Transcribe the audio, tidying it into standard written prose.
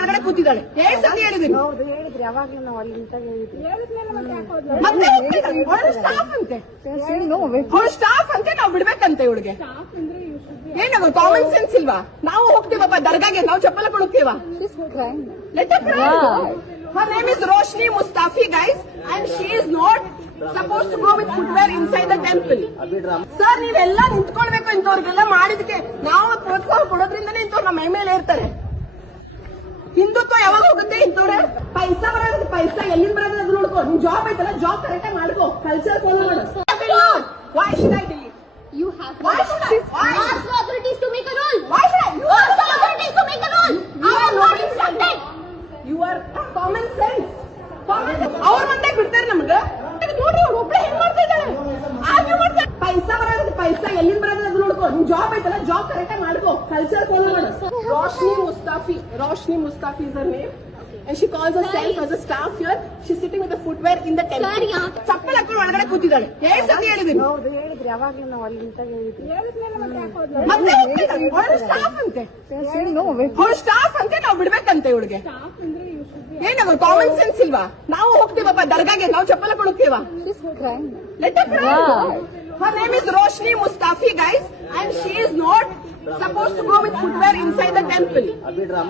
ಒಳಗಡೆ ಕೂತಿದ್ದಾಳೆ. ಎರಡ್ ಸತಿ ಹೇಳಿದೀನಿ. ಹೌದು ಹೇಳಿದ್ರಿ, ಅವಾಗ್ಲೂ ನಾವು ಅಲ್ಲಿ ನಿಂತಾಗ ಹೇಳಿದ್ರಿ. ಮತ್ತೆ ಅವಳು ಸ್ಟಾಫ್ ಅಂತೆ, ಅವಳು ಸ್ಟಾಫ್ ಅಂತೆ, ನಾವು ಬಿಡ್ಬೇಕಂತೆ ಇವಳಿಗೆ. ಏನವ ಕಾಮನ್ ಸೆನ್ಸ್ ಇಲ್ವಾ? ನಾವು ಹೋಗ್ತೀವಪ್ಪ ದರ್ಗಾಗೆ, ನಾವು ಚಪ್ಪಲ ಕೊಡುತ್ತೀವ. Her name is Roshni Mustafi, guys, and she is not supposed to go with footwear inside the temple. Sir, ನೀವೆಲ್ಲ ನಿಂತ್ಕೊಳ್ಬೇಕು. ಇಂಥವ್ರಿಗೆಲ್ಲ ಮಾಡಿದಕ್ಕೆ ನಾವು ಪ್ರೋತ್ಸಾಹ ಕೊಡೋದ್ರಿಂದನೇ ಇಂಥವ್ರು ನಮ್ಮ ಮೇಲೆ ಇರ್ತಾರೆ. ಹಿಂದುತ್ವ ಯಾವಾಗ ಹೋಗುತ್ತೆ? ಇಂಥವ್ರೆ ಪೈಸಾ ಬರೋದು, ಪೈಸಾ ಎಲ್ಲಿಂದ ಬರೋದು ಅದು ನೋಡ್ಕೋ. ನಿನ್ ಜಾಬ್ ಐತಲ್ಲ, ಜಾಬ್ ಕರೆಕ್ಟ್ ಆಗಿ ಮಾಡ್ಕೋ, ಕಲ್ಚರ್ ಫಾಲೋ ಮಾಡು. Why should I delete? You have Why should I? ask the authorities to make a rule. Why should I? You Ask the authorities to make a rule. I am not instructed. You are common sense. ಅವ್ರ ಮಂದಾಗ ಬಿಡ್ತಾರೆ ನಮ್ಗೆ. ನೋಡ್ರಿ ಅವ್ರು ಒಬ್ಳೆ ಹೆಂಗ್ ಮಾಡ್ತಾ ಇದ್ದಾರೆ. ಪೈಸಾ ಬರೋದು, ಪೈಸಾ ಎಲ್ಲಿಂದ ಬರೋದು ಅದು ನೋಡ್ಕೋ. ನಿನ್ ಜಾಬ್ ಐತಲ್ಲ, ಜಾಬ್ ಕರೆಕ್ಟ್ ಆಗಿ ಮಾಡ್ಕೋ, ಕಲ್ಚರ್ ಫಾಲೋ ಮಾಡು. Roshni Mustafi is her name. And she calls herself as a staff here. She's sitting with the footwear in the temple. ಚಪ್ಪಲ್ ಹಾಕೊಂಡು ಒಳಗಡೆ ಕೂತಿದ್ದಾಳೆ. ಎರಡ್ ಸತಿ ಹೇಳಿದೀನಿ. ಹೌದು ಹೇಳಿದ್ರಿ, ಅವಾಗ್ಲೂ ನಾವು ಅಲ್ಲಿ ನಿಂತಾಗ ಹೇಳಿದ್ರಿ. ಮತ್ತೆ ಅವಳು ಸ್ಟಾಫ್ ಅಂತೆ, ಅವಳು ಸ್ಟಾಫ್ ಅಂತೆ, ನಾವು ಬಿಡ್ಬೇಕಂತೆ ಇವಳಿಗೆ. ಏನವ ಕಾಮನ್ ಸೆನ್ಸ್ ಇಲ್ವಾ? ನಾವು ಹೋಗ್ತೀವಪ್ಪ ದರ್ಗಾಗೆ, ನಾವು ಚಪ್ಪಲ ಕೊಡುತ್ತೀವ. Her name is Roshni Mustafi, guys, and she is not supposed to go with footwear inside the temple.